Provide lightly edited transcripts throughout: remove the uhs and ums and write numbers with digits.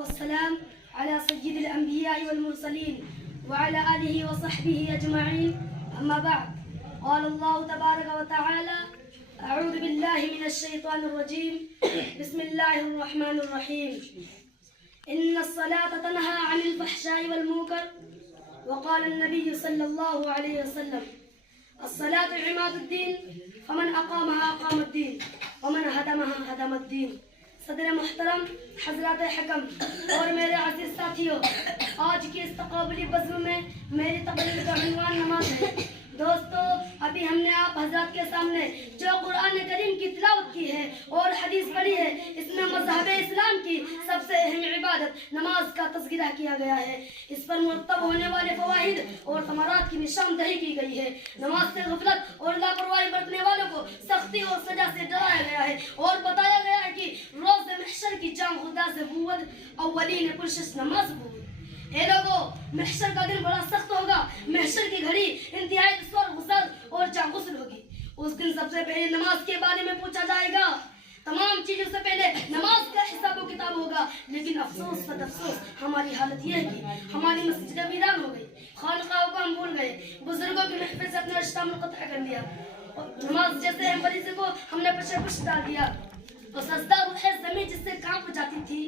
والسلام على سيد الأنبياء والمرسلين وعلى آله وصحبه أجمعين. أما بعد، قال الله تبارك وتعالى: أعوذ بالله من الشيطان الرجيم، بسم الله الرحمن الرحيم. إن الصلاة تنهى عن الفحشاء والمنكر، وقال النبي صلى الله عليه وسلم: الصلاة عماد الدين، فمن أقامها أقام الدين، ومن هدمها هدم الدين. صدر محترم، حضرات حکم اور میرے عزیز ساتھیوں، آج کی اس تقابلی بزم میں میری تقریر کا عنوان نماز ہے. دوستو، ابھی ہم نے آپ حضرات کے سامنے جو قرآن کریم کی تلاوت کی ہے اور حدیث پڑھی ہے، اس میں مذہب اسلام کی سب سے اہم عبادت نماز کا تذکرہ کیا گیا ہے. اس پر مرتب ہونے والے فوائد اور ثمرات کی نشاندہی کی گئی ہے. نماز سے غفلت اور لاپرواہی برتنے والوں کو سختی اور سزا سے ڈرایا گیا ہے اور بتایا گیا ہے کہ روز محشر کی جام خدا سے بود اولین پرشش نماز بود. اے لوگو، محشر کا دن بڑا سخت ہوگا. محشر کی گھڑی انتہائی دشوار غسل اور جان غسل ہوگی. اس دن سب سے پہلے نماز کے بارے میں پوچھا جائے گا. تمام چیزوں سے پہلے نماز کا حساب و کتاب ہوگا. لیکن افسوس پر افسوس، ہماری حالت یہ ہے کہ ہماری مسجدیں ویران ہو گئی، خانقاہوں کو ہم بھول گئے، بزرگوں کی محفل سے اپنا رشتہ منقطع کر لیا، نماز جیسے اہم فریضے کو ہم نے پیچھے پش ڈال دیا. وہ سجدہ روح زمین جس سے کانپ جاتی تھی،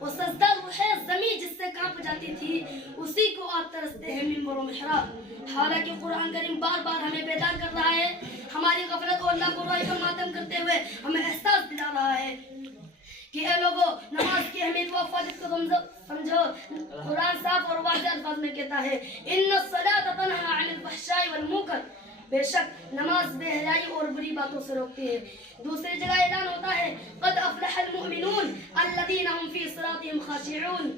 وہ سجدہ روح زمین جس سے کانپ جاتی تھی، اسی کو آپ ترستے ہیں منبر و محراب. حالانکہ قرآن کریم بار بار ہمیں بیدار کر رہا ہے، ہماری غفلت اور لاپرواہی پر ماتم کرتے ہوئے ہمیں احساس دلا رہا ہے کہ اے لوگو، نماز کی اہمیت و افادیت کو سمجھو. قرآن صاف اور واضح الفاظ میں کہتا ہے: ان الصلاۃ تنہی عن الفحشاء والمنکر، بے شک نماز بے حیائی اور بری باتوں سے روکتی ہے. دوسری جگہ اعلان ہوتا ہے: قد افلح المؤمنون الذین هم فی صلاتهم خاشعون.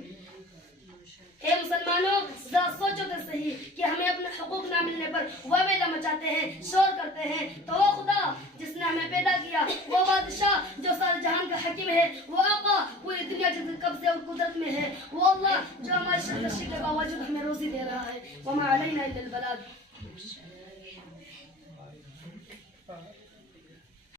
اے مسلمانوں، ذرا سوچو تو صحیح کہ ہمیں اپنے حقوق نہ ملنے پر ویلا مچاتے ہیں، شور کرتے ہیں. تو وہ خدا جس نے ہمیں پیدا کیا، وہ بادشاہ جو سارے جہان کا حکیم ہے، وہ آقا پوری دنیا جس کے قبضے اور قدرت میں ہے، وہ اللہ جو ہماری سرکشی کے باوجود ہمیں روزی دے رہا ہے. وما علینا الا البلاغ.